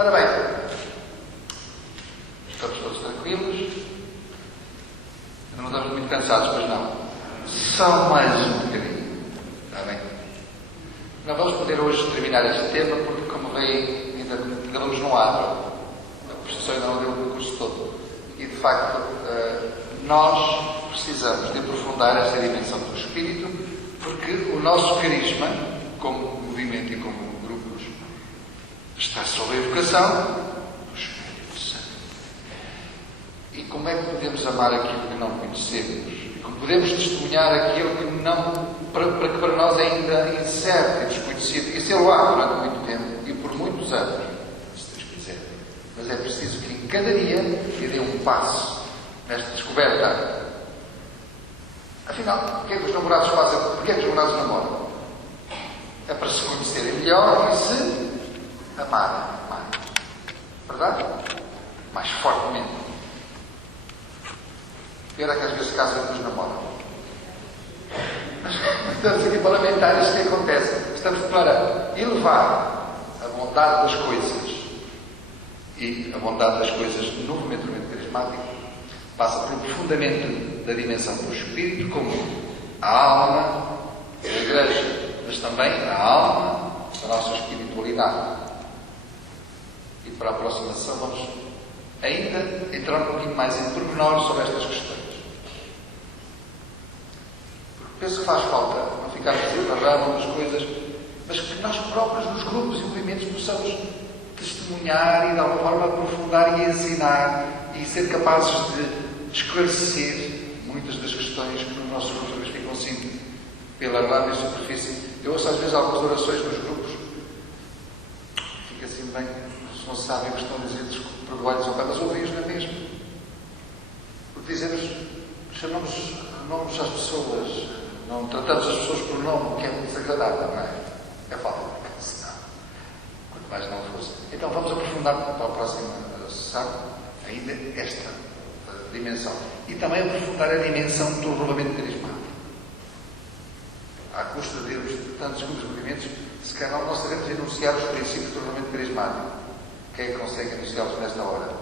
Ora bem, estamos todos tranquilos. Não estamos muito cansados, pois não? Só mais um bocadinho. Está bem? Não vamos poder hoje terminar este tema porque, como veem, ainda estamos no ato. A professora ainda não deu o curso todo. E, de facto, nós precisamos de aprofundar esta dimensão do espírito, porque o nosso carisma, como movimento e como grupos, está sob a evocação do Espírito Santo. E como é que podemos amar aquilo que não conhecemos? E como podemos testemunhar aquilo que não, para que para nós é ainda incerto e desconhecido? E sei-lo-á durante muito tempo e por muitos anos, se Deus quiser. Mas é preciso que em cada dia eu dê um passo nesta descoberta. Afinal, o que é que os namorados fazem? Porquê é que os namorados namoram? É para se conhecerem melhor e se amarem mais. Verdade? Mais fortemente. Pior é que às vezes casam e nos namoram. Mas estamos aqui para lamentar isto que acontece. Estamos para elevar a bondade das coisas. E a bondade das coisas no movimento carismático passa pelo aprofundamento da dimensão do espírito, como a alma da igreja, mas também a alma da nossa espiritualidade. E para a aproximação vamos ainda entrar um pouquinho mais em pormenor sobre estas questões. Porque penso que faz falta não ficarmos na rama das coisas, mas que nós próprios, nos grupos e movimentos, possamos testemunhar e de alguma forma aprofundar e ensinar e ser capazes de esclarecer muitas das questões que nos nossos grupos ficam assim pela rama e superfície. Eu ouço às vezes algumas orações nos grupos, fica assim bem, se não sabem o que estão a dizer, desculpe, perdoai-lhes um bocado, mas ouvi-os na mesma. Porque dizemos, chamamos nomes às pessoas, não tratamos as pessoas por nome, que é muito desagradável, não é? É falta de educação. Quanto mais não fosse. Então vamos aprofundar para a próxima sessão ainda esta dimensão. E também aprofundar a dimensão do regulamento carismático. À custa de termos tantos grupos de movimentos, se calhar não sabemos enunciar os princípios do regulamento carismático. Quem é que consegue enunciá-los nesta hora?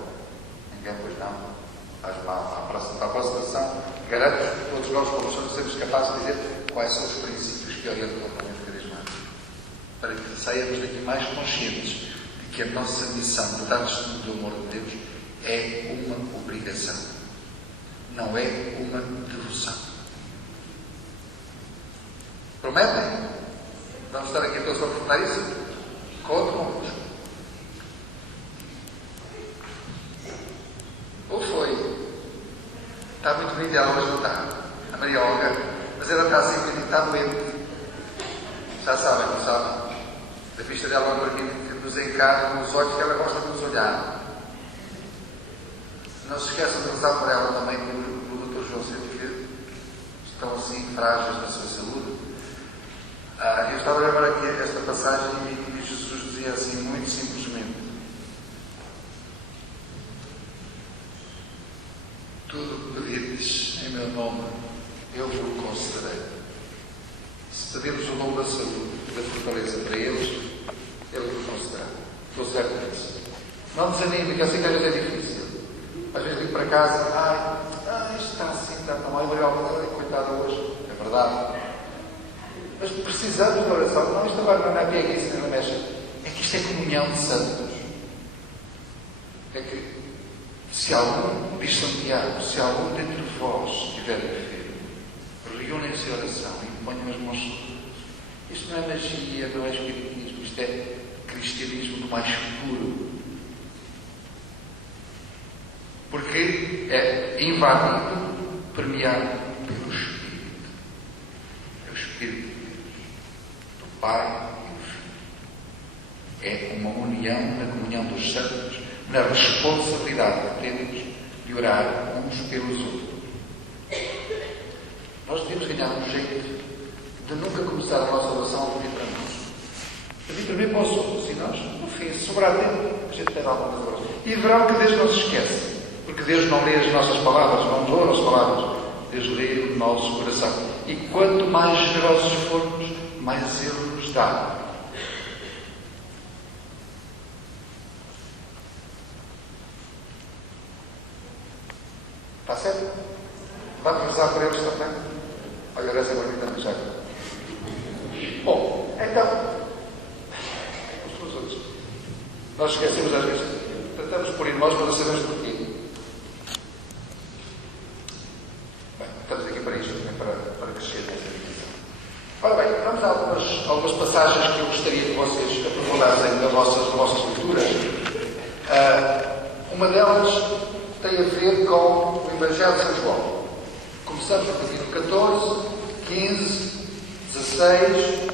Ninguém, pois não. Para a próxima sessão, garanto que todos nós, como somos, seremos capazes de dizer quais são os princípios que orientam o regulamento carismático. Para que saiamos daqui mais conscientes de que a nossa missão de dar testemunho do amor de Deus é uma obrigação. Não é uma devoção. Prometem? Vamos estar aqui todos a aprofundar isso? Conto convosco. Ou foi? Está muito bonita ela, mas não está. A Maria Olga. Mas ela está assim, está doente. Já sabem, não sabem? Da vista dela agora aqui que nos encara nos olhos, que ela gosta de nos olhar. Não se esqueçam de rezar por ela também, pelo Dr. João Centro, que estão assim frágeis na sua saúde. Eu estava a lembrar aqui esta passagem e Jesus dizia assim, muito simplesmente: tudo o que pedirdes em meu nome, eu vos concederei. Se pedirmos o nome da saúde e da fortaleza para eles, Ele vos concederá. Estou certo disso. Não desanime, que eu sei que às vezes é difícil. Às vezes digo para casa, isto está assim, está tão mal, coitada hoje. É verdade. Mas precisamos de oração. Não, isto agora não é que é isso, não mexe. É que isto é comunhão de santos. É que, se algum, diz Santiago, se algum dentre vós estiver enfermo, reúnem-se em oração e ponham as mãos sobre eles. Isto não é magia, não é espiritismo, isto é cristianismo do mais puro. Porque é invadido, permeado pelo Espírito. É o Espírito de Deus, do Pai e do Filho. É uma união na comunhão dos santos, na responsabilidade que temos de orar uns pelos outros. Nós devemos ganhar um jeito de nunca começar a nossa oração a pedir para nós. Pedir para mim para os outros, e nós, no fim, se sobrar tempo, a gente tem algumas orações. E verão que Deus não se esquece. Porque Deus não lê as nossas palavras, não nos ouve as palavras. Deus lê o nosso coração. E quanto mais generosos formos, mais Ele nos dá. Está certo? Vamos rezar por eles também. Olha, reza por mim também já. Bom, então, uns pelos outros. Nós esquecemos às vezes. Tratamos por irmãos, mas não sabemos porquê. Bem, estamos aqui para isto, também para crescer nessa direção. Ora bem, vamos a algumas passagens que eu gostaria que vocês aprofundassem nas vossas leituras. Uma delas tem a ver com o Evangelho de São João. Começamos no capítulo 14, 15, 16,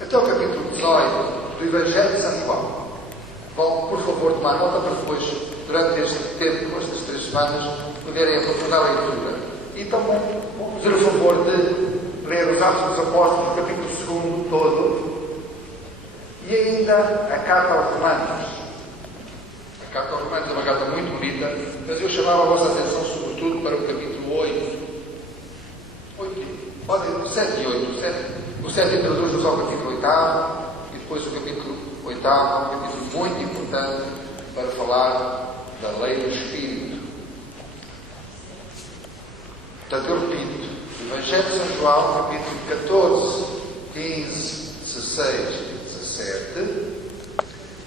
até o capítulo 18 do Evangelho de São João. Bom, por favor, tomar nota para depois, durante este tempo, estas 3 semanas, poderem aprofundar a leitura. E também vou fazer o favor de ler os Atos dos Apóstolos, no capítulo 2 todo, e ainda a Carta aos Romanos. A Carta aos Romanos é uma carta muito bonita, mas eu chamava a vossa atenção sobretudo para o capítulo 8. 7 e 8. O 7 introduz-nos ao capítulo 8 e depois o capítulo 8 é um capítulo muito importante para falar da lei do Espírito. Portanto, eu repito, o Evangelho de São João, capítulo 14, 15, 16 e 17,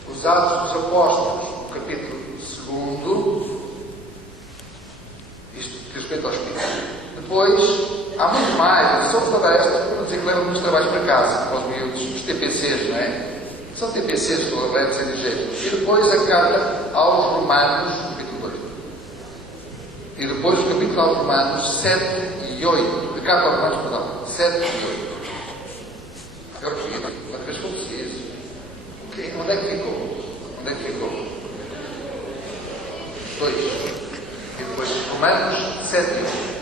os Atos dos Apóstolos, o capítulo 2, isto diz respeito ao Espírito. Depois, há muito mais, são toda esta, para não dizer que levam muitos trabalhos para casa, para os miúdos, os TPCs, não é? São TPCs, estou a ler sem jeito. E depois a carta aos Romanos, capítulo 2. E depois o capítulo aos Romanos 7 e 8. A carta aos Romanos, perdão, 7 e 8. Eu repito, uma vez como se diz. Onde é que ficou? Onde é que ficou? 2. E depois Romanos 7 e 8.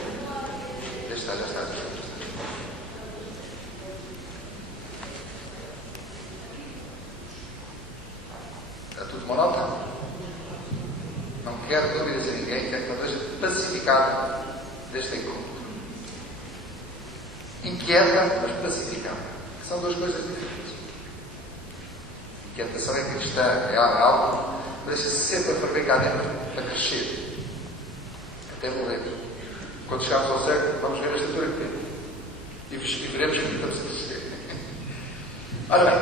Já está. Está tudo uma nota? Não quero dúvidas a ninguém, quero que não deixe pacificado deste encontro. Inquieta, mas pacificada. São 2 coisas diferentes. Inquietação é cristã, é algo que deixa-se sempre a ferver cá dentro, a crescer. Até morrer. Quando chegarmos ao século, vamos ver a estatura que temos. E veremos que estamos a crescer. Ora bem,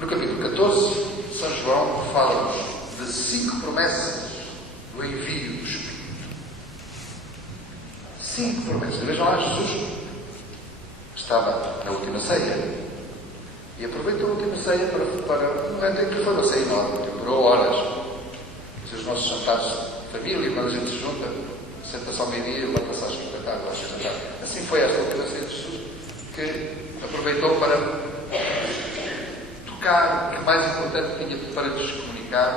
no capítulo 14, São João fala-nos de 5 promessas do envio do Espírito. 5 promessas. Vejam lá, Jesus estava na última ceia e aproveitou a última ceia para um momento em que foi uma ceia enorme, demorou horas. Os nossos jantares de família, quando a gente se junta, senta-se ao meio-dia e levanta-se às 5 da tarde, às 6 da tarde. Assim foi esta última ceia de Jesus, que aproveitou para tocar o que mais importante tinha para nos comunicar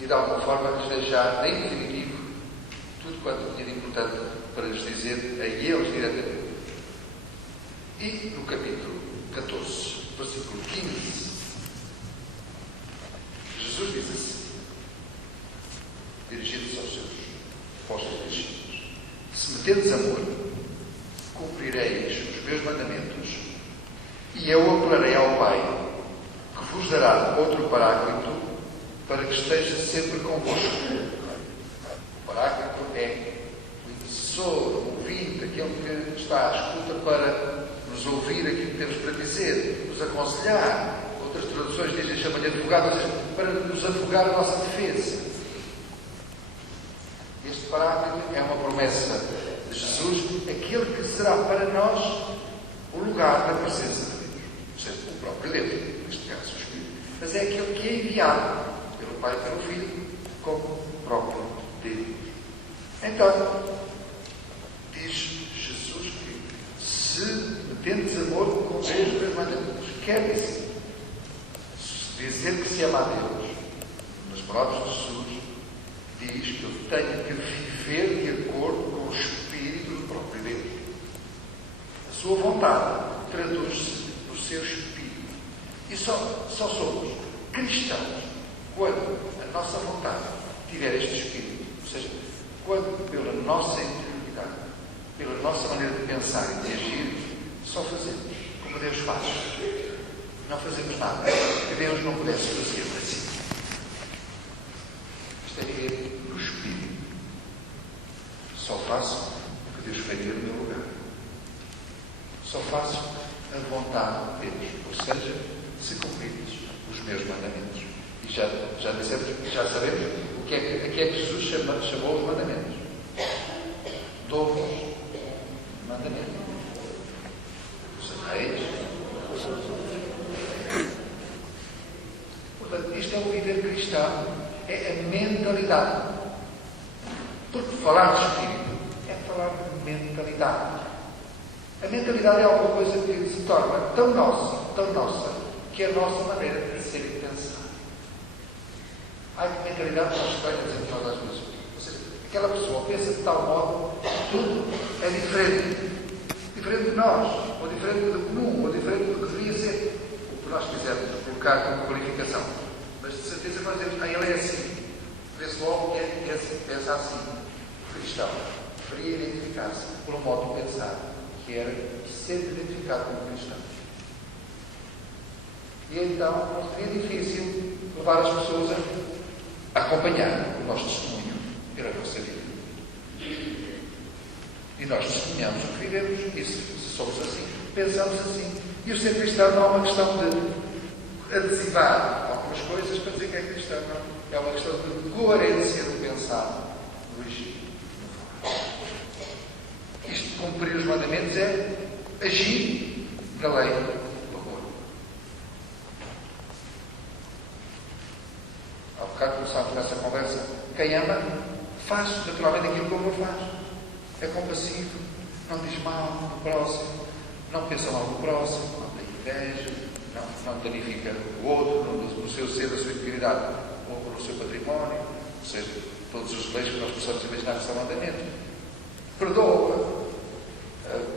e de alguma forma nos deixar em definitivo tudo quanto tinha de importante para nos dizer a eles diretamente. E no capítulo 14, versículo 15, Jesus diz assim, dirigindo-se aos seus discípulos: se me tendes amor, cumprireis os meus mandamentos, e eu apelarei ao Pai, que vos dará outro Paráclito, para que esteja sempre convosco. O Paráclito é o intercessor, o ouvinte, aquele que está à escuta para nos ouvir aquilo que temos para dizer, nos aconselhar. Outras traduções dizem, chamam-lhe advogado, ou seja, para nos advogar a nossa defesa. Este Paráclito é uma promessa de Jesus, aquele que será para nós o lugar da presença de Deus. Ou seja, o próprio Deus, neste caso o Espírito. Mas é aquele que é enviado pelo Pai e pelo Filho, como o próprio Deus. Então, diz Jesus que se me tendes amor, cumprir os meus mandamentos. Quer dizer que se ama a Deus, nas palavras de Jesus, diz que eu tenho que viver de acordo com o Espírito do próprio Deus. A sua vontade traduz-se no seu Espírito. E só somos cristãos quando a nossa vontade tiver este Espírito. Ou seja, quando pela nossa interioridade, pela nossa maneira de pensar e de agir, só fazemos como Deus faz. Não fazemos nada que Deus não pudesse fazer para si. Isto é viver no faço o que Deus faria no meu lugar. Só faço a vontade de Deus, ou seja, se cumprirmos os meus mandamentos. E já sabemos o que é que Jesus chamou os mandamentos. Dou-vos mandamentos. Os anéis. Portanto, isto é o viver cristão, é a mentalidade. Porque falar de espírito é falar de mentalidade. A mentalidade é alguma coisa que se torna tão nossa, que é a nossa maneira de ser e pensar. Ai, que mentalidade nós estranhas entre nós às vezes. Ou seja, aquela pessoa pensa de tal modo que tudo é diferente. Diferente de nós, ou diferente do comum, ou diferente do que deveria ser. O que nós quisermos colocar como qualificação. Mas de certeza nós dizemos, ele é assim. Vê-se logo que é assim, pensa assim. O cristão preferia identificar-se por um modo de pensar, que era ser identificado como cristão. E então não seria difícil levar as pessoas a acompanhar o nosso testemunho pela nossa vida. E nós testemunhamos o que vivemos, e se somos assim, pensamos assim. E o ser cristão não é uma questão de adesivar algumas coisas para dizer que é cristão, não. É uma questão de coerência do pensar, do agir. Isto de cumprir os mandamentos é agir na lei do amor. Há bocado começámos nessa conversa. Quem ama faz naturalmente aquilo que o amor faz. É compassivo, não diz mal do próximo, não pensa mal do próximo, não tem inveja, não danifica o outro no seu ser, na sua integridade ou no seu património, ou seja, todas as leis que nós possamos imaginar que são mandamentos. Perdoa,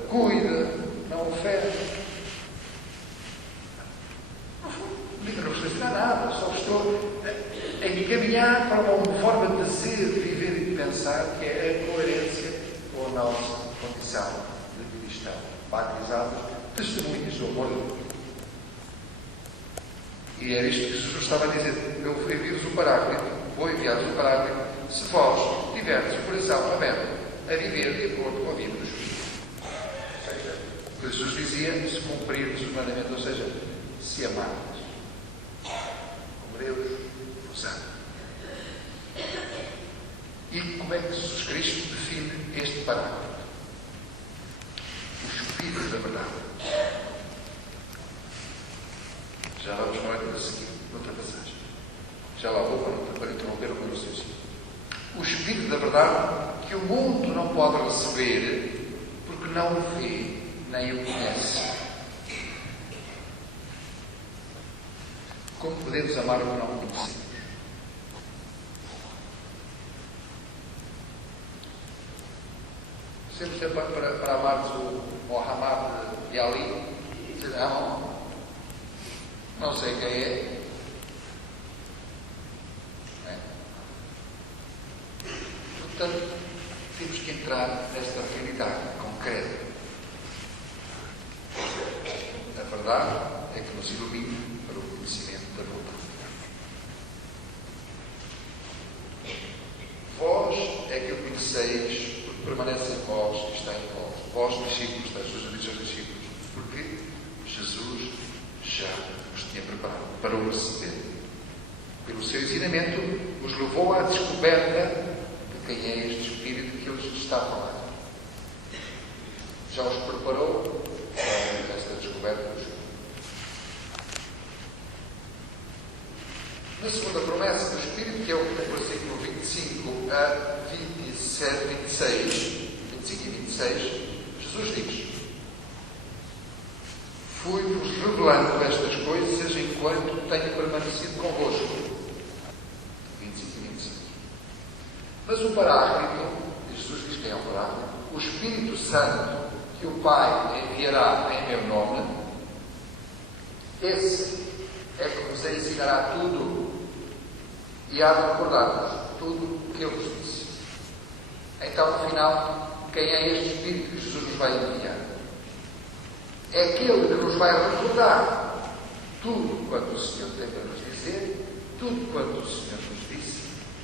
cuida, não ofende. Não estou a ensinar nada, só estou a encaminhar para uma forma de ser, de viver e de pensar que é a coerência com a nossa condição de cristão, batizados, testemunhas do amor de Deus. E era isto que Jesus estava a dizer. Eu envio-vos o Paráclito, vou enviar-vos o Paráclito, se vós tiverdes o coração aberto a viver de acordo com a vida do Espírito. Ou seja, o que Jesus dizia, se cumprirdes os mandamentos, ou seja, se amardes, como Deus vos ama. E como é que Jesus Cristo define este Paráclito? O Espírito da verdade. Já vamos para a seguir, noutra passagem. Já lá vou para interromper o meu raciocínio. O Espírito da verdade que o mundo não pode receber porque não o vê nem o conhece. Como podemos amar o que não conhecemos? Sempre para amarmos o Muhammad e Ali, dizer, não sei quem é. Portanto, temos que entrar nesta realidade concreta. A verdade é que nos ilumina para o conhecimento da vontade. Vós é que o conheceis, porque permanece em vós e está em vós. Vós, discípulos, Jesus diz aos discípulos, porque Jesus já os tinha preparado para o receber. Pelo seu ensinamento, os levou à descoberta de quem é este Espírito que ele está a falar. Já os preparou para esta descoberta do Espírito. Na segunda promessa do Espírito, que é o versículo 25 a 27, 26, 25 e 26, Jesus diz: fui-vos revelando estas coisas enquanto tenho permanecido convosco. 25 e 26. Mas o Paráclito, Jesus diz que é o Paráclito, o Espírito Santo, que o Pai enviará em meu nome, esse é que vos ensinará tudo e há de recordar-vos tudo o que eu vos disse. Então, no final, quem é este Espírito que Jesus nos vai enviar? É aquele que nos vai recordar tudo quanto o Senhor tem para nos dizer, tudo quanto o Senhor nos disse,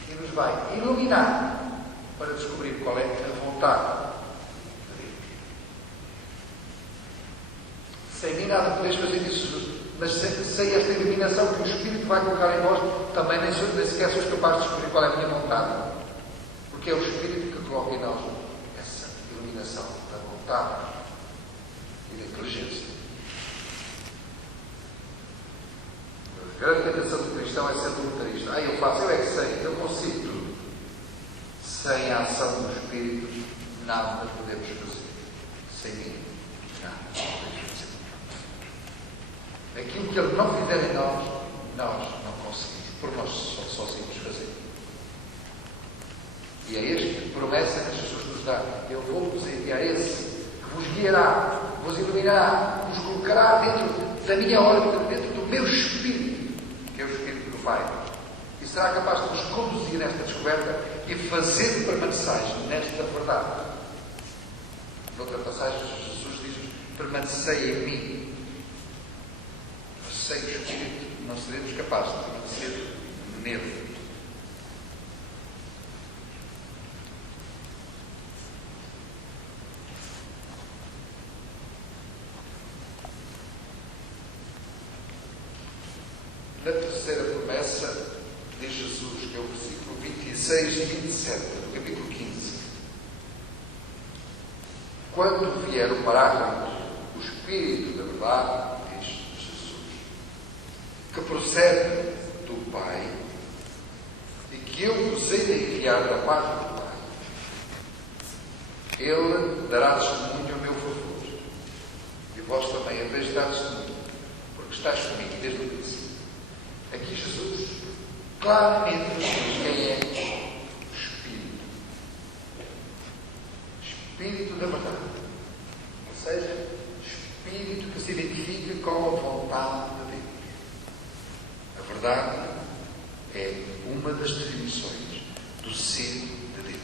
e nos vai iluminar para descobrir qual é a vontade vontade. Sem mim nada podeis fazer, disse Jesus. Mas sem esta iluminação que o Espírito vai colocar em vós, também nem sequer sois capazes de descobrir qual é a minha vontade. Porque é o Espírito que coloca em nós essa iluminação da vontade e da inteligência. A grande tentação do cristão é ser voluntarista. Eu faço, eu é que sei, eu consigo tudo. Sem a ação do Espírito, nada podemos fazer. Sem mim, nada podemos fazer. Aquilo que Ele não fizer em nós, nós não conseguimos, por nós sozinhos fazer. E é esta promessa que Jesus nos dá. Eu vou-vos enviar esse que vos guiará, vos iluminará, vos colocará dentro da minha órbita, dentro do meu Espírito, que é o Espírito do Pai. E será capaz de nos conduzir nesta descoberta e fazer permanecer nesta verdade. Noutra passagem, Jesus diz: permanecei em mim. Mas sem o Espírito não seremos capazes de permanecer nele. Na terceira promessa, diz Jesus, que é o versículo 26 e 27, do capítulo 15. Quando vier o Paráclito, o Espírito da verdade, diz Jesus, que procede do Pai, e que eu vos hei de enviar da parte do Pai, Ele dará testemunho a meu favor. E vós também haveis de dar testemunho, porque estáis comigo desde o princípio. Aqui Jesus claramente diz quem é o Espírito. Espírito da verdade. Ou seja, Espírito que se identifica com a vontade de Deus. A verdade é uma das definições do ser de Deus.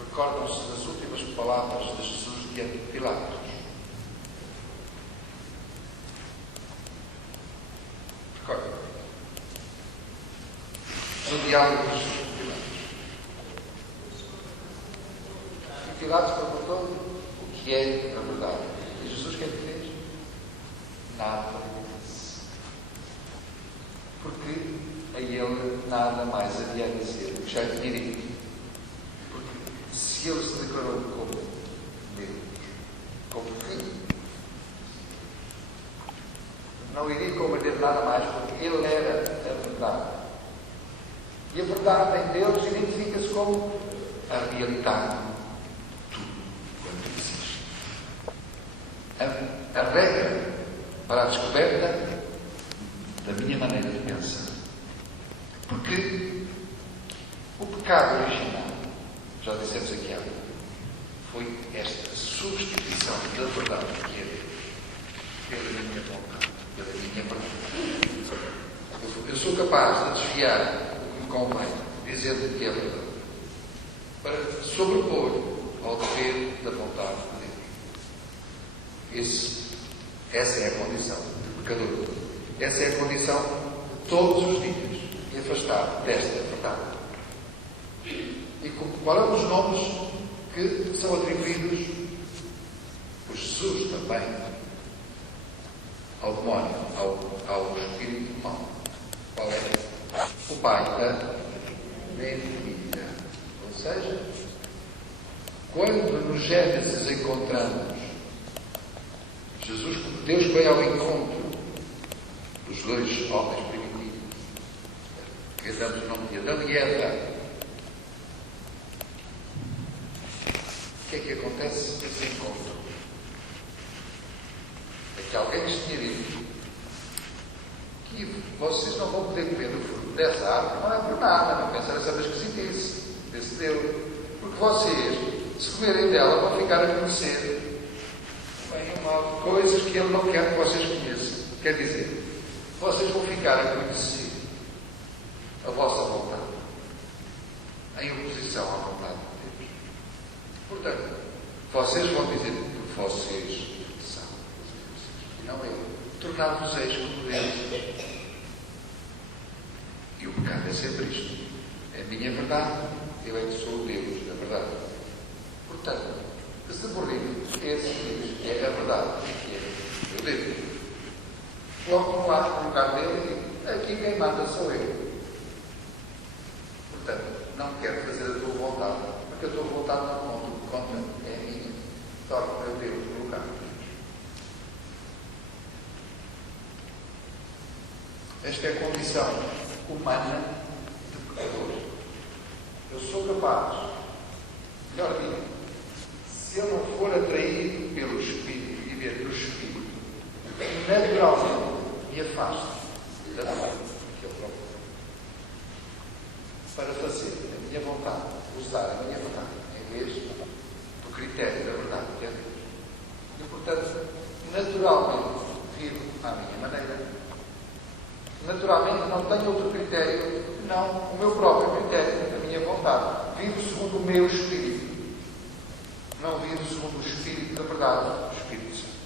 Recordam-se das últimas palavras de Jesus diante de Pilatos. No diálogo de Pilatos. E Pilatos perguntou o que é a verdade. E Jesus o que é que fez? Nada disse. Porque a ele nada mais havia de dizer do que já tinha dito. Porque se ele se declarou como Deus, como Filho, não iria compreender nada mais, porque ele era a verdade. E a verdade em Deus identifica-se como a realidade de tudo quanto existe. A regra para a descoberta da minha maneira de pensar. Porque o pecado original, já dissemos aqui há pouco, foi esta substituição da verdade que é Deus pela minha vontade, pela minha verdade. Eu sou capaz de desviar convém dizer que é verdade, para sobrepor ao dever da vontade de Deus. Essa é a condição do pecador. Essa é a condição de todos os dias, de afastar desta verdade. E qual é um dos nomes que são atribuídos por Jesus também ao demónio, ao espírito mau? Qual é? O Pai da mentira. Ou seja, quando no Gênesis encontramos Jesus, Deus veio ao encontro dos dois homens primitivos, que damos o nome de Adão e Eva. O que é que acontece nesse encontro? É que alguém lhes tinha dito que vocês não vão poder comer do fruto dessa árvore, não é por nada, não pensar essa esquisitice desse Deus, porque vocês, se comerem dela, vão ficar a conhecer bem ou mal coisas que Ele não quer que vocês conheçam. Quer dizer, vocês vão ficar a conhecer a vossa vontade em oposição à vontade de Deus. Portanto, vocês vão dizer que vocês são os deuses, e não eu. Tornar-vos-eis como Deus. E o pecado é sempre isto. É a minha verdade. Eu é que sou o Deus da verdade. for livre, esse diz que é a verdade, que é o livre. Logo no ar, no lugar dele, aqui quem manda sou eu. Portanto, não quero fazer a tua vontade, porque a tua vontade não conta, o que conta é a minha. Torna meu Deus no lugar de Deus. Esta é a condição humana de pecador. Eu sou capaz, melhor digo, se eu não for atraído pelo Espírito e viver do Espírito, naturalmente me afasto da fé que eu procuro para fazer a minha vontade, usar a minha vontade em vez do critério da verdade que é Deus. E, portanto, naturalmente vivo à minha maneira. Naturalmente não tenho outro critério, não o meu próprio critério, a minha vontade. Vivo segundo o meu Espírito. Não vivo segundo o Espírito da verdade, o Espírito Santo.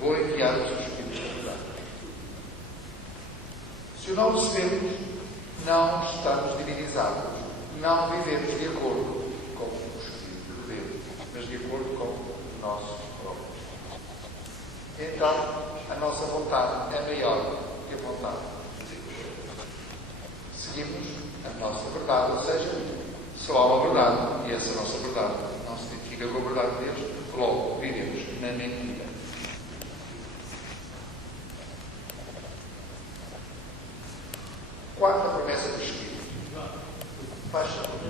Vou enviar-vos o Espírito da verdade. Se o não recebemos, não estamos divinizados. Não vivemos de acordo com o Espírito de Deus, mas de acordo com o nosso próprio. Então, a nossa vontade é maior que a vontade de Deus. Seguimos a nossa verdade, ou seja, só há uma verdade, e essa nossa verdade não se identifica com a verdade de Deus, logo vivemos na mentira. Quarta promessa do Espírito. Faz favor.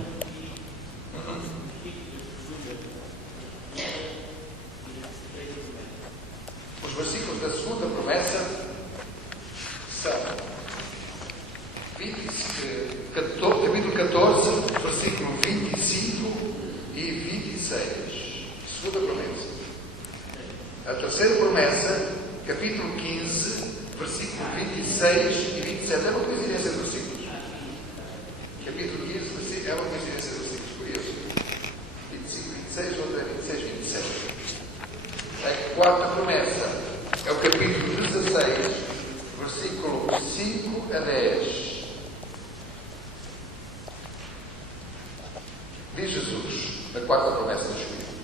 Os versículos da segunda promessa são capítulo 14, versículo 25 e 26. Segunda promessa. A terceira promessa, capítulo 15, versículo 26 e 27. É uma coincidência de versículos. Capítulo 15, é uma coincidência de versículos. Curioso. 25, 26, outra 26, 27. A quarta promessa é o capítulo 16, versículo 5 a 10. Diz Jesus, a quarta promessa do Espírito: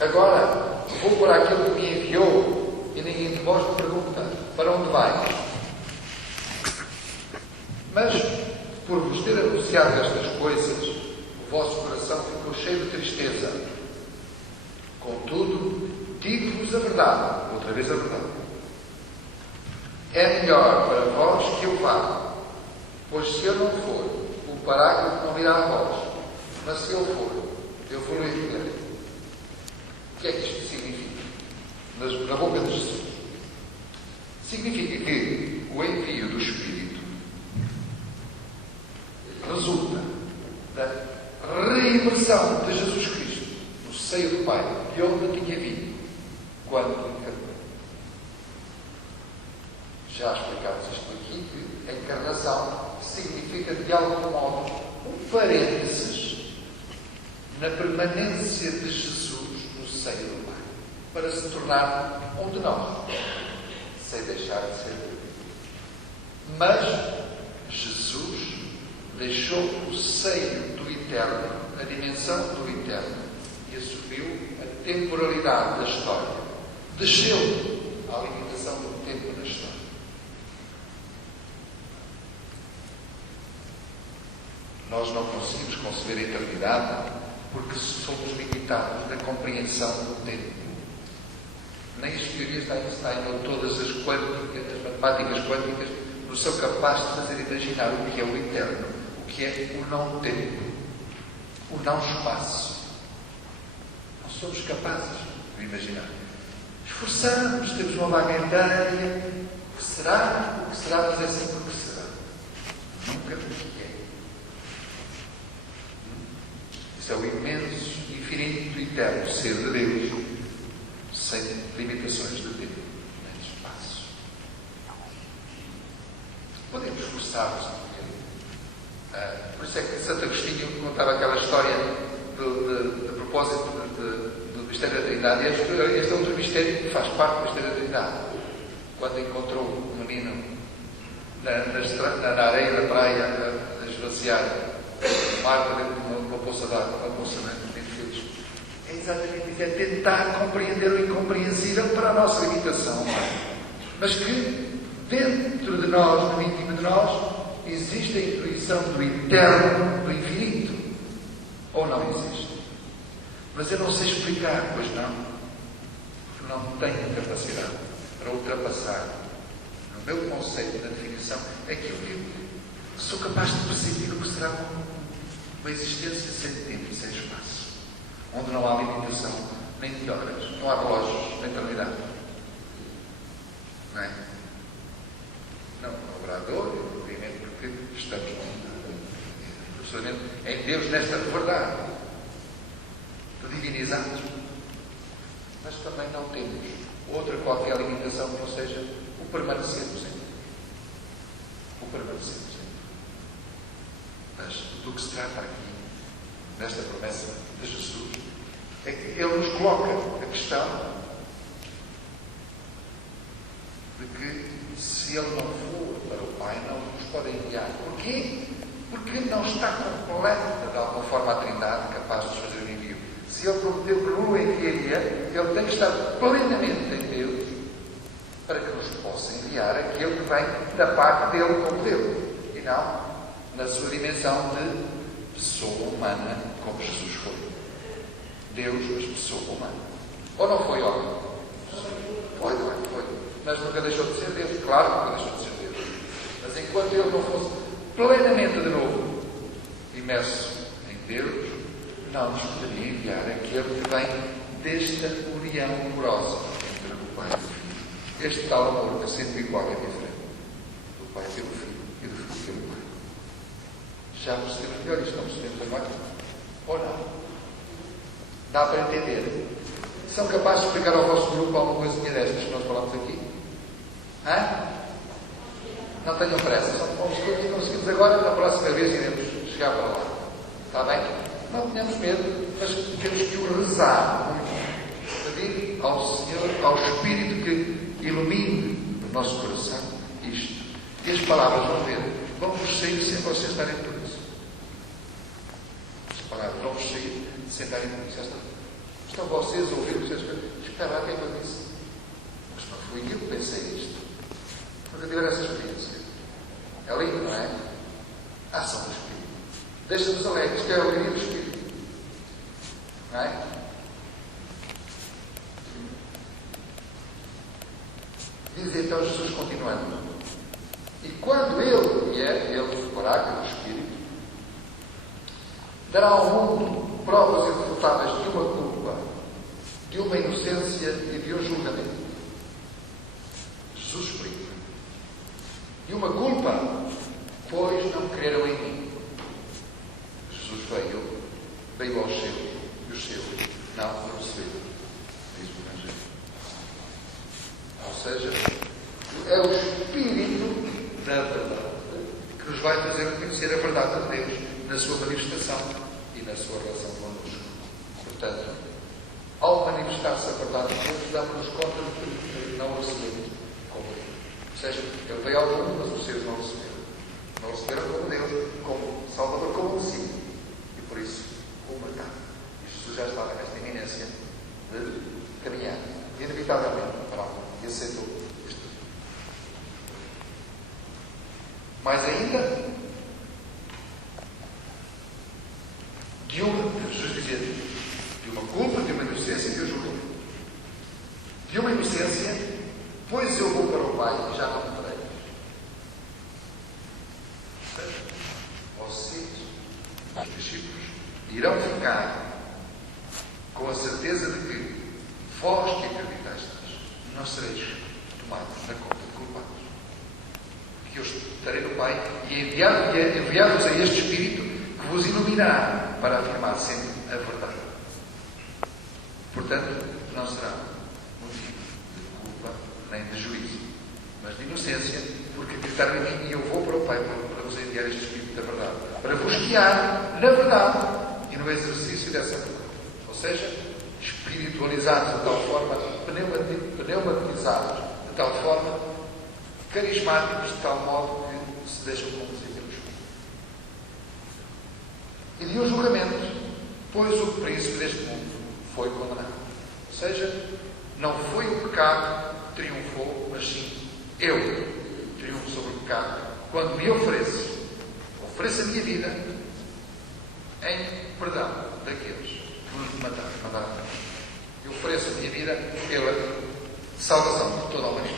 agora vou para aquilo que me enviou, e ninguém de vós me pergunta: para onde vais? Mas, por vos ter anunciado estas coisas, o vosso coração ficou cheio de tristeza. Contudo, digo-vos a verdade, outra vez a verdade. É melhor para vós que eu vá, pois se eu não for, o Paráclito não virá a vós, mas se eu for, eu vou enviar. O que é que isto significa? Na boca de Jesus. Significa que o envio do Espírito resulta da reimersão de Jesus Cristo no seio do Pai, de onde tinha vindo quando encarnou. Já explicámos isto aqui, que a encarnação significa, de algum modo, um parênteses na permanência de Jesus no seio do Pai, para se tornar um de nós, sem deixar de ser Deus. Mas Jesus deixou o seio do eterno, a dimensão do eterno, e assumiu a temporalidade da história. Desceu à limitação do tempo na história. Nós não conseguimos conceber a eternidade porque somos limitados na compreensão do tempo. Nem as teorias de Einstein ou todas as matemáticas quânticas nos são capazes de fazer imaginar o que é o eterno, o que é o não tempo, o não espaço. Não somos capazes de imaginar. Esforçamos, temos uma vaga ideia. O que será? O que será? Mas é sempre o que será. Nunca o que é. Isso é o imenso, infinito e eterno ser de Deus, sem limitações de tempo nem de espaço. Podemos esforçar-nos por isso é que Santo Agostinho contava aquela história de propósito do mistério da Trindade. E este é outro mistério que faz parte do mistério da Trindade. Quando encontrou um menino na areia da praia a esvaziar o mar dentro de uma poça d'água, uma poça de filhos. É exatamente isso, é tentar compreender o incompreensível para a nossa limitação, mas que dentro de nós, no íntimo de nós, existe a intuição do eterno, do infinito, ou não existe. Mas eu não sei explicar, pois não, porque não tenho capacidade para ultrapassar, no meu conceito da definição, aquilo que sou capaz de perceber o que será uma existência sem tempo e sem espaço, onde não há limitação, nem de horas, não há relógios na eternidade. Não é? Não haverá dor, obviamente, porque estamos absolutamente em Deus nesta verdade, divinizados. Mas também não temos outra qualquer limitação que não seja o permanecermos em Deus. O permanecermos em Deus. Mas do que se trata aqui, nesta promessa de Jesus, é que Ele nos coloca a questão de que se Ele não for para o Pai, não nos pode enviar. Porquê? Porque não está completa de alguma forma a Trindade capaz de fazer o envio. Se Ele prometeu que não o enviaria, Ele tem que estar plenamente em Deus para que nos possa enviar aquele que vem da parte dele como Deus, e não na sua dimensão de pessoa humana, como Jesus foi. Deus, mas pessoa humana. Ou não foi homem? Foi. Mas nunca deixou de ser Deus. Claro que nunca deixou de ser Deus. Mas enquanto Ele não fosse plenamente de novo imerso em Deus, não nos poderia enviar aquele que vem desta união amorosa entre o Pai e o Filho. Este tal amor que sempre igual é diferente. Do Pai pelo Filho e do Filho pelo Pai. Já percebemos melhor isto? Não percebemos agora? Ou não? Dá para entender? São capazes de explicar ao vosso grupo alguma coisinha destas que nós falamos aqui? Hã? Não tenham pressa. Só conseguimos agora, na próxima vez iremos chegar para lá. Está bem? Não tenhamos medo, mas temos que o rezar muito. Pedir ao Senhor, ao Espírito que ilumine o nosso coração isto. E as palavras, vão ver, vão-vos sair sem vocês estarem por isso. As palavras vão-vos sair sem estarem por isso. Estão vocês a ouvir vocês espera lá, quem é que eu disse? Mas não fui eu que pensei isto. Nunca tiver essa experiência. É lindo, não é? A ação do Espírito. Deixa-nos alegres, que é a alegria do Espírito. Não é? Diz então Jesus continuando. E quando Ele vier, Ele, o oráculo do Espírito, dará ao mundo provas irrefutáveis de uma culpa, de uma inocência e de um julgamento. Jesus explica. De uma culpa, pois não creram em mim. Jesus veio aos seus, e os seus não o receberam. Diz o Evangelho. Ou seja, é o Espírito da verdade que nos vai fazer conhecer a verdade de Deus na sua manifestação e na sua relação connosco. Portanto, ao manifestar-se a verdade de Deus, damos-nos conta de que não o recebemos como Deus. Ou seja, Ele veio ao mundo, mas os seus não o receberam. Não o receberam como Deus, como Salvador, como Messias. E por isso, o marcaram. E Jesus já estava nesta iminência de caminhar, inevitavelmente, para algo. E aceitou isto. Mais ainda, Jesus dizia, de uma culpa, de uma inocência e de um julgamento. De uma inocência, pois eu vou para o Pai e já não me farei. Vocês, os discípulos, irão ficar com a certeza de que vós que acreditastes não sereis tomados na conta de culpados. Que eu estarei no Pai e enviar-vos a este Espírito que vos iluminará para afirmar sempre a verdade. Portanto, não será motivo de culpa nem de juízo, mas de inocência, porque acreditaram em mim e eu vou para o Pai para vos enviar este Espírito da verdade, para vos guiar na verdade e no exercício dessa verdade. Ou seja, espiritualizados de tal forma, pneumatizados de tal forma, carismáticos de tal modo que se deixam conduzir pelos Espírito. E de um julgamento. pois o príncipe deste mundo foi condenado. Ou seja, não foi o pecado que triunfou, mas sim eu triunfo sobre o pecado quando me ofereço a minha vida em perdão daqueles que nos mandaram. Eu ofereço a minha vida pela salvação de toda a humanidade.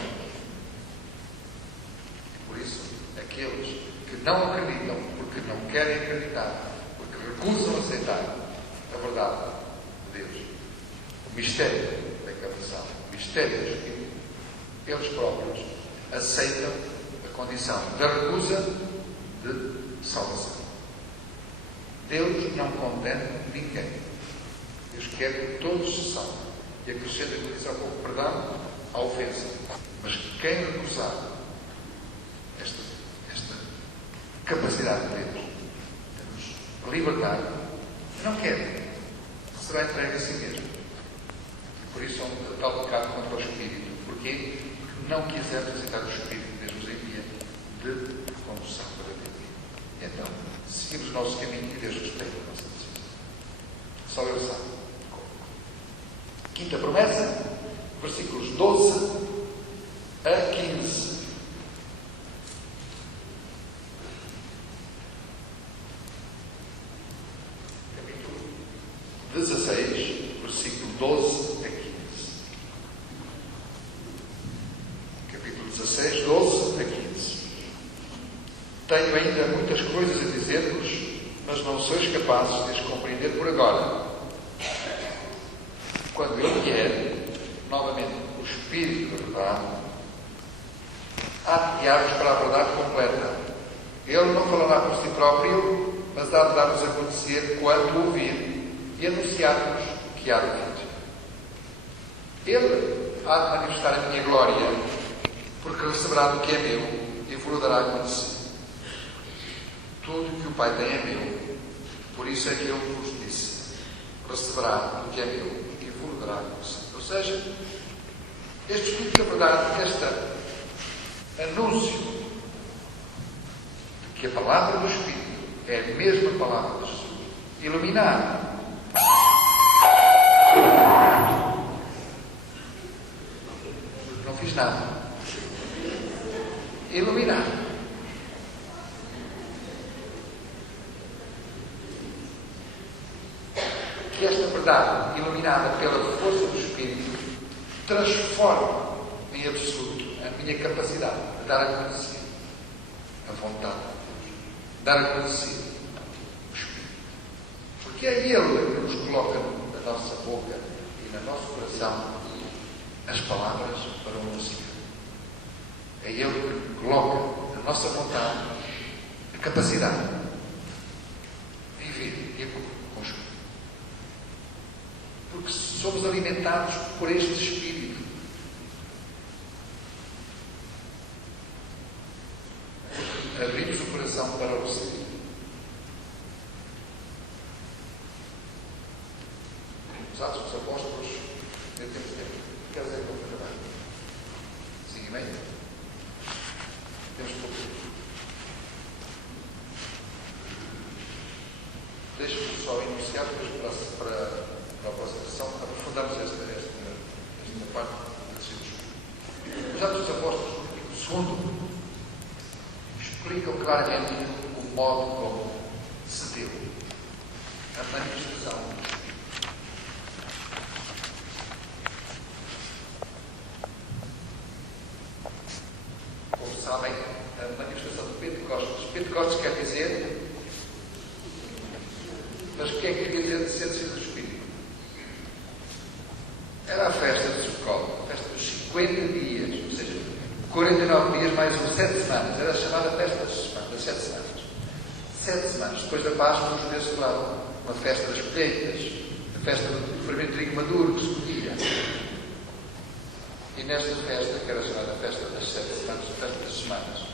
E por isso, aqueles que não acreditam, porque não querem acreditar, porque recusam aceitar a verdade de Deus, o mistério da encarnação, o mistério do Espírito, eles próprios aceitam a condição da recusa de salvação. Deus não condena ninguém. Deus quer que todos se salvem. E acrescenta, como disse há pouco, perdão à ofensa. Mas quem recusar esta capacidade de Deus de nos libertar, não quer, será entregue a si mesmo. E por isso é um tal pecado contra o Espírito. Porquê? Porque não quisermos aceitar o Espírito que Deus nos envia de condução para Deus. E então, seguimos o nosso caminho e Deus respeita a nossa decisão. Só Ele sabe. Quinta promessa, versículos 12 a 15. Capítulo 16, versículo 12 a 15. Capítulo 16, 12 a 15. Tenho ainda muitas coisas a dizer-vos, mas não sois capazes de as compreender por agora. Quando Ele vier, novamente, o Espírito da verdade, há de guiar-vos para a verdade completa. Ele não falará por si próprio, mas há de dar-vos a conhecer quanto ouvir e anunciar-vos que há de vir. Ele há de manifestar a minha glória, porque receberá do que é meu e vos dará a conhecer. Tudo que o Pai tem é meu, por isso é que eu vos disse: receberá do que é meu e vos dará a conhecer. Ou seja, este Espírito da verdade, este anúncio de que a palavra do Espírito é a mesma palavra de Jesus, iluminar. Não fiz nada. Iluminar. Que esta verdade, iluminada pela força do Espírito, transforma em absoluto a minha capacidade de dar a conhecer a vontade de Deus, dar a conhecer o Espírito. Porque é Ele que nos coloca na nossa boca e no nosso coração as palavras para o anunciar. É Ele que coloca na nossa vontade a capacidade de viver de acordo com o Espírito. Porque somos alimentados por este Espírito. Porque abrimos o coração para o receber. Os Atos dos Apóstolos, eu tenho tempo. Quer dizer que eu vou acabar? 5:30? Temos pouco tempo. Deixe-me só iniciar, depois para a próxima sessão, aprofundamos esta parte de Jesus. Os Atos dos Apóstolos, no capítulo 2, explicam claramente o modo como se deu a manifestação do Espírito. Como sabem, a manifestação de Pentecostes. Pentecostes quer dizer, mas o que é que quer dizer descer do Espírito? Era a festa de Sukkot, a festa dos 50 dias, ou seja, 49 dias mais 7 semanas. Era chamada festa das 7 semanas. 7 semanas. Depois da Páscoa, os judeus celebravam uma festa das colheitas, a festa do primeiro trigo maduro que se colhia. E nesta festa, que era chamada a festa das 7 semanas, a festa das semanas,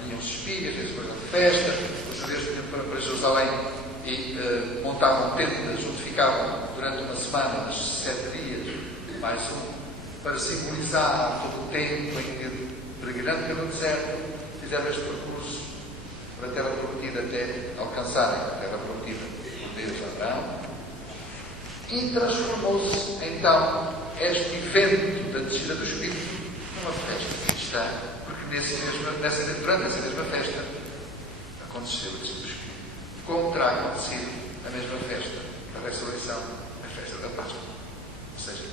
colhiam-se espigas, eles faziam festa, os judeus vinham para Jerusalém e montavam tendas, onde ficavam durante uma semana, 7 dias, mais para simbolizar todo o tempo em que, peregrinando pelo deserto, fizeram este percurso para a terra prometida até alcançarem a terra prometida. Deus a Abraão, e transformou-se então este evento da descida do Espírito numa festa cristã, porque durante essa mesma festa aconteceu a descida do Espírito, como terá acontecido a mesma festa da ressurreição, a festa da Páscoa. Ou seja,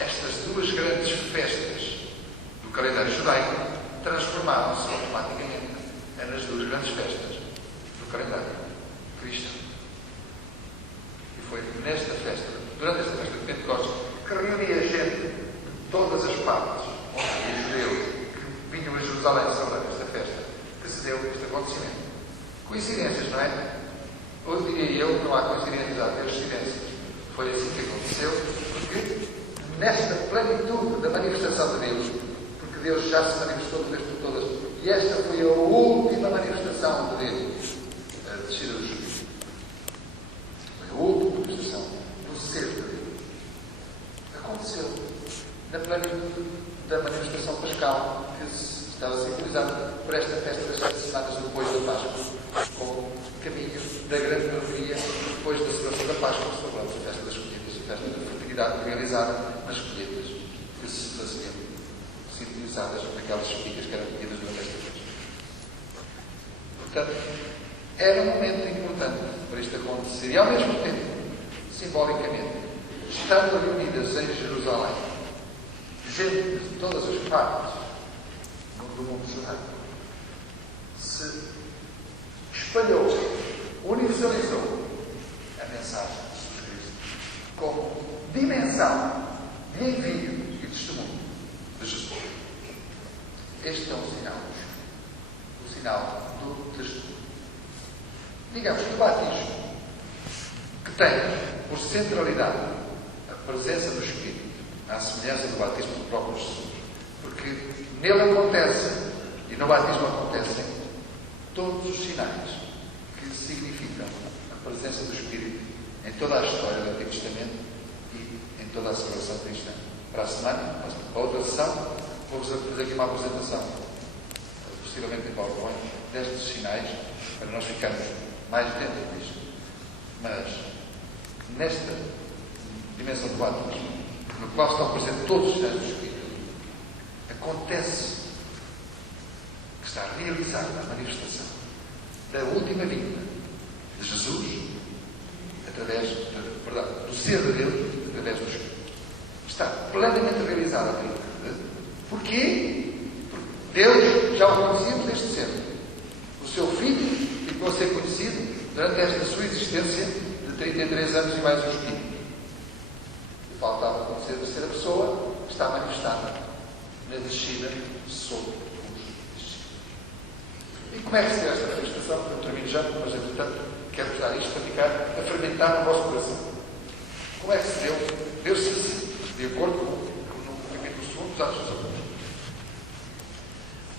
estas duas grandes festas do calendário judaico transformaram-se automaticamente nas duas grandes festas do calendário cristão. E foi nesta festa, durante esta festa de Pentecostes, que reunia gente de todas as partes, onde judeus que vinham a Jerusalém celebrar esta festa, que se deu este acontecimento. Coincidências, não é? Hoje diria eu, não há coincidências, há coincidências. Foi assim que aconteceu, porque nesta plenitude da manifestação de Deus, porque Deus já se manifestou de vez por todas, e esta foi a última manifestação de Deus, a descida do Espírito. Foi a última manifestação do ser de Deus. Aconteceu na plenitude da manifestação pascal, que estava simbolizada por esta festa das 7 semanas depois da Páscoa, como caminho da grande alegria depois da celebração da Páscoa, celebramos a festa das colheitas, a festa da fertilidade realizada nas colheitas, que se faziam simbolizadas naquelas espigas que eram colhidas durante esta festa. Portanto, era um momento importante para isto acontecer e, ao mesmo tempo, simbolicamente, estando reunidas em Jerusalém, gente de todas as partes do mundo judaico, se espalhou, universalizou a mensagem de Jesus Cristo como dimensão de envio e testemunho de Jesus. Este é um sinal, o sinal do testemunho. Digamos que o batismo, que tem por centralidade a presença do Espírito, à semelhança do batismo do próprio Jesus, porque nele acontece, e no batismo acontecem, todos os sinais que significam a presença do Espírito em toda a história do Antigo Testamento e em toda a celebração cristã. Para a semana, para outra sessão, vou-vos fazer aqui uma apresentação, possivelmente em PowerPoint, destes sinais, para nós ficarmos mais dentro disto. Mas, nesta dimensão do batismo, no qual estão presentes todos os sinais do Espírito, acontece que está realizada a manifestação da última vinda de Jesus através do ser de Deus, através do Espírito. Está plenamente realizada a vinda. Porquê? Porque Deus já o conhecíamos desde sempre. O seu Filho ficou a ser conhecido durante esta sua existência de 33 anos e mais um Espírito. E faltava conhecer a terceira pessoa, que está manifestada na descida sobre os discípulos. E como é que se deu esta manifestação? Eu termino já, mas entretanto quero-vos dar isto para ficar a fermentar no vosso coração. Como é que se deu? Deu-se assim, de acordo com no capítulo 2 dos Atos dos Apóstolos.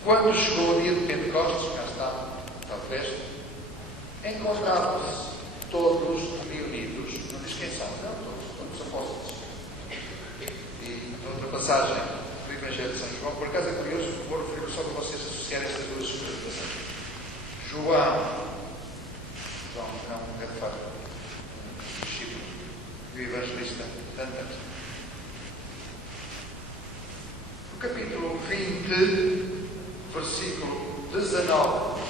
Quando chegou o dia de Pentecostes, cá está a festa, encontravam-se todos reunidos. Não diz quem são, não, todos os apóstolos. E outra passagem do Evangelho de São João, por acaso é curioso, vou referir só para vocês associarem estas duas passagens. João não é de facto um discípulo e o evangelista tanto. No capítulo 20, versículo 19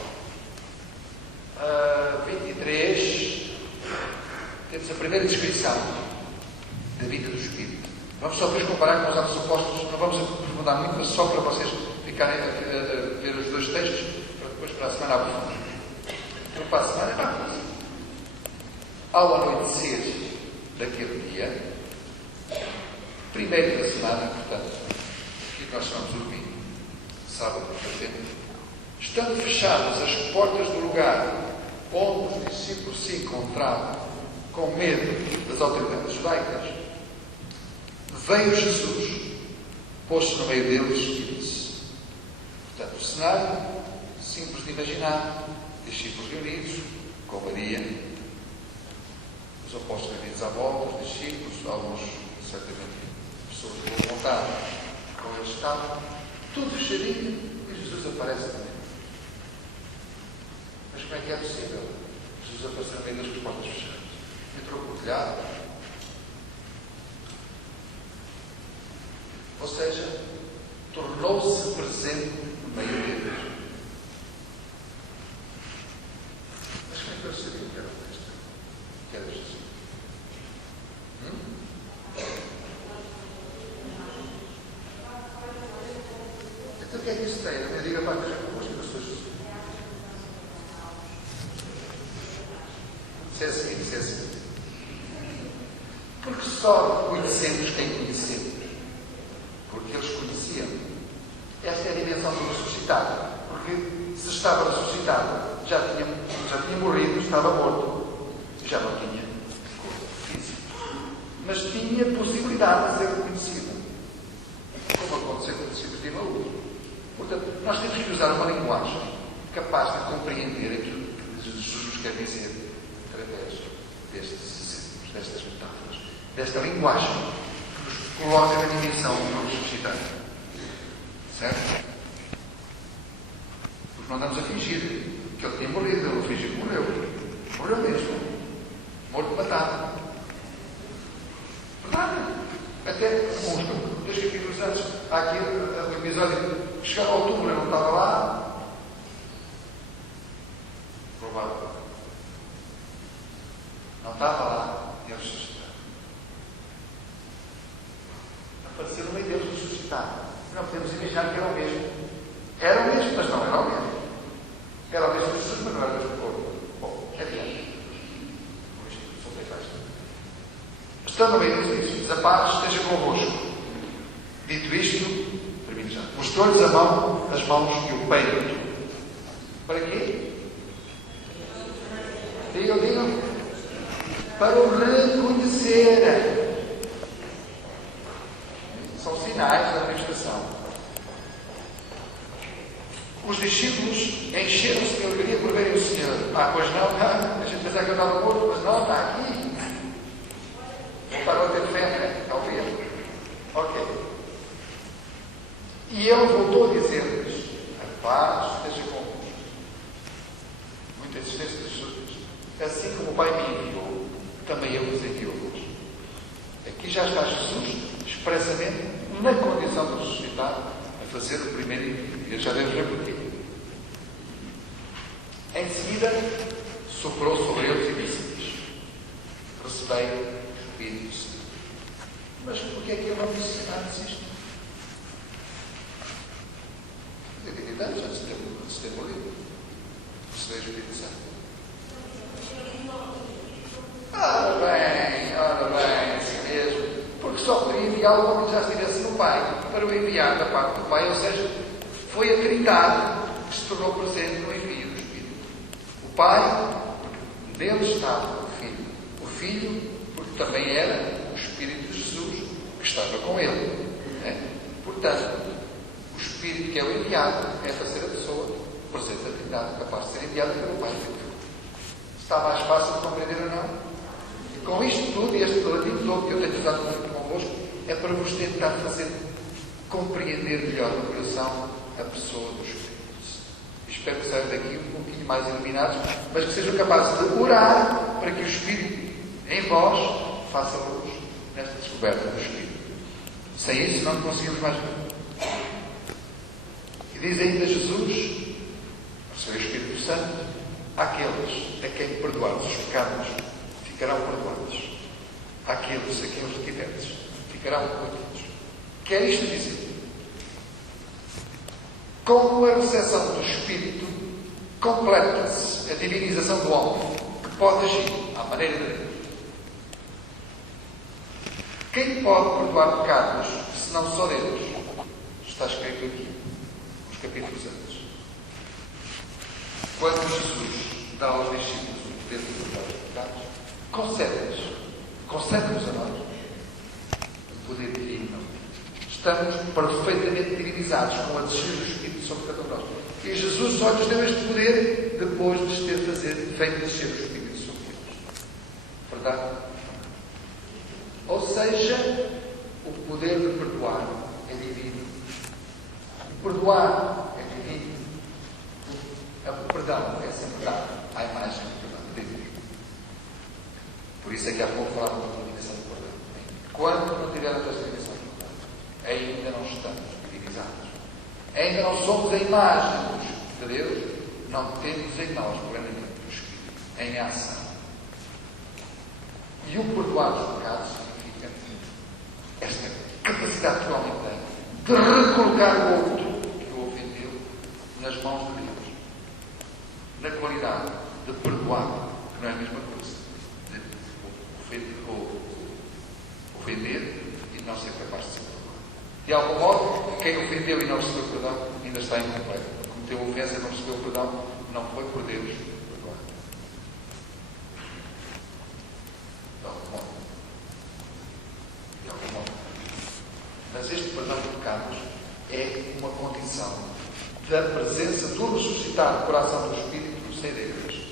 a 23, temos a primeira descrição da vida do Espírito. Vamos só depois comparar com os Atos dos Apóstolos, não vamos aprofundar muito, mas só para vocês ficarem a ver os dois textos, para depois para a semana aprofundar. Então, para a semana é rápido. Ao anoitecer daquele dia, primeiro da semana, portanto, aqui nós chamamos o domingo, sábado, portanto, estando fechadas as portas do lugar onde os discípulos se encontravam, com medo das autoridades judaicas, veio Jesus, pôs-se no meio deles e disse. Portanto, o cenário simples de imaginar, discípulos reunidos, com Maria, os apóstolos reunidos à volta, os discípulos, alguns, certamente, pessoas de boa vontade, com eles estavam, tudo fechadinho, e Jesus aparece também. Mas como é que é possível Jesus aparecer no meio das portas fechadas? entrou por telhado. Ou seja, tornou-se presente no meio deles. Mas como é que eu sabia que era o texto? Que era Jesus? Então o que é que isso tem? Eu digo a parte da convosco, eu sou Jesus. Se é assim. Porque só conhecemos quem conhecemos. Porque eles conheciam. Esta é a dimensão do ressuscitado. Porque se estava ressuscitado, já tinha morrido, estava morto. Já não tinha corpo físico. Mas tinha possibilidade de ser reconhecido. Como aconteceu com o discípulo de Emaús. Portanto, nós temos que usar uma linguagem capaz de compreender aquilo que Jesus nos quer dizer através destas metáforas, desta linguagem que nos coloca na dimensão do ressuscitado. Certo? Porque não andamos a fingir que ele tinha morrido, ele não fingiu que morreu. Morreu mesmo. Morto, matado. Verdade? Até uns 2 capítulos antes, há aqui o episódio que chegaram ao túmulo, ele não estava lá. Provável. Não estava lá e ele ressuscitou. Apareceu no meio deles ressuscitado. Não podemos imaginar que era o mesmo. Era o mesmo, mas não era o mesmo. Era o mesmo Jesus, mas não era o mesmo corpo. Bom, adiante. Estando no meio deles, disse: a paz esteja convosco. Dito isto, termino já. Mostrou-lhes as mãos e o peito. Para quê? Digam. Para o reconhecer. São sinais da manifestação. Os discípulos encheram-se de alegria por verem o Senhor. Pois não, a gente pensava que eu estava morto, mas não, está aqui. Parou de ter fé, né? Talvez. Ok. E ele voltou a dizer-lhes: a paz esteja convosco. Muita insistência de Jesus. Assim como o Pai me enviou, também eu vos envio hoje. Aqui já está Jesus, expressamente, na condição de ressuscitar, a fazer o primeiro envio. E já devemos ver porquê. Em seguida, soprou sobre eles e disse-lhes: recebei o Espírito Santo. Mas porquê é que ele não disse antes isto? Antes de ter morrido. Recebei o Espírito Santo. Ora bem, assim mesmo. Porque só poderia enviá-lo quando já estivesse no Pai, para o enviar da parte do Pai, ou seja, foi a Trindade que se tornou presente no envio do Espírito. O Pai, porque nele estava o Filho. O Filho, porque também era o Espírito de Jesus que estava com ele. Portanto, o Espírito que é o enviado é a terceira pessoa presente da Trindade, capaz de ser enviada pelo Pai. Está mais fácil de compreender ou não? E com isto tudo, e este relativo todo que eu tenho usado muito convosco, é para vos tentar fazer compreender melhor no coração a pessoa do Espírito. Espero que saiam daqui um pouquinho mais iluminados, mas que sejam capazes de orar para que o Espírito em vós faça luz nesta descoberta do Espírito. Sem isso não conseguimos mais ver. E diz ainda Jesus, o seu Espírito Santo: àqueles a quem perdoados os pecados ficarão perdoados. Àqueles a quem os retiverdes ficarão retidos. Quer isto dizer, com a recepção do Espírito, completa-se a divinização do homem, que pode agir à maneira de Deus. Quem pode perdoar pecados, se não só Deus? Está escrito aqui, nos capítulos antes. Quando Jesus dá aos discípulos o poder de perdoar os pecados, concede-nos a nós o poder divino. Estamos perfeitamente divinizados com a descer do Espírito sobre cada um de nós. E Jesus só nos deu este poder depois de nos ter feito descer o Espírito sobre eles. Verdade? Ou seja, o poder de perdoar é divino. O perdoar é divino. O perdão é sempre dado à imagem de Deus. Por isso é que há pouco falava da dimensão do perdão. Quando não tivermos esta dimensão do perdão, ainda não estamos divinizados. Ainda não somos a imagem de Deus, não temos em nós o plenamente do Espírito, em ação. E o perdoar os pecados significa esta capacidade que o homem tem de recolocar o outro que o ofendeu nas mãos de Deus. Na qualidade de perdoar, que não é a mesma coisa, de ofender e não ser capaz de ser perdoado. De algum modo, quem ofendeu e não recebeu perdão ainda está incompleto. Cometeu ofensa e não recebeu perdão, não foi por Deus perdoado. De algum modo. Mas este perdão de pecados é uma condição da presença do ressuscitado coração do Espírito no seio da Igreja.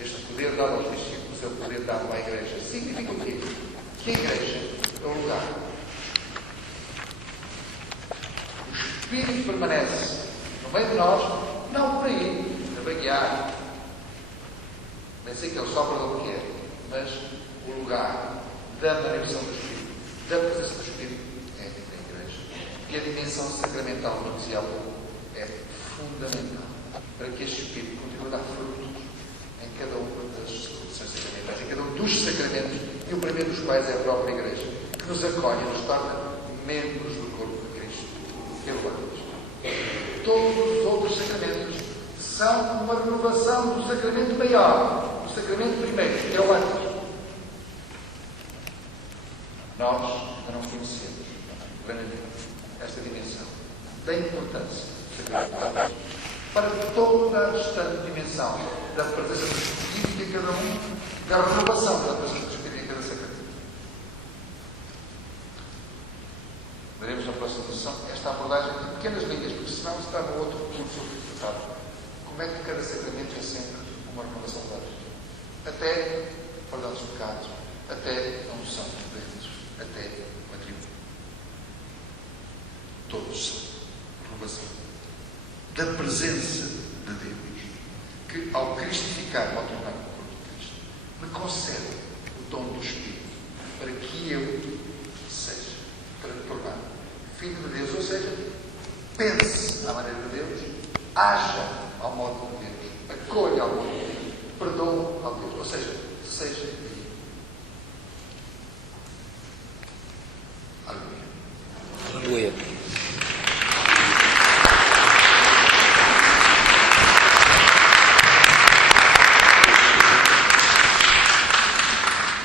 Este poder dado aos discípulos é o poder dado à Igreja. Significa o quê? Que a Igreja é o lugar. O Espírito permanece no meio de nós, não por aí, a vaguear. Nem sei que ele sopra do que é, mas o lugar da manifestação do Espírito, da presença do Espírito, é a Igreja. E a dimensão sacramental do social é fundamental para que este Espírito continue a dar frutos em cada uma das celebrações sacramentais, em cada um dos sacramentos, e o primeiro dos quais é a própria Igreja, que nos acolhe e nos torna membros do corpo de Cristo. Todos os outros sacramentos são uma renovação do sacramento maior, do sacramento primeiro, que é o batismo. Nós ainda não conhecemos plenamente esta dimensão da importância do sacramento para toda a restante dimensão da presença do Espírito em cada um, da renovação da presença do Espírito em cada sacramento. Veremos na próxima sessão esta abordagem de pequenas linhas, porque senão se torna outro curso tratado. Como é que cada sacramento é sempre uma renovação da vida? Até o perdão dos pecados, até a unção dos doentes, até o matrimônio. Todos são renovação da presença de Deus, que ao cristificar-me, ao tornar-me o corpo de Cristo, me concede o dom do Espírito para que eu seja, para me tornar filho de Deus, ou seja, pense à maneira de Deus, haja ao modo de Deus, acolha ao modo de Deus, perdoe ao Deus, ou seja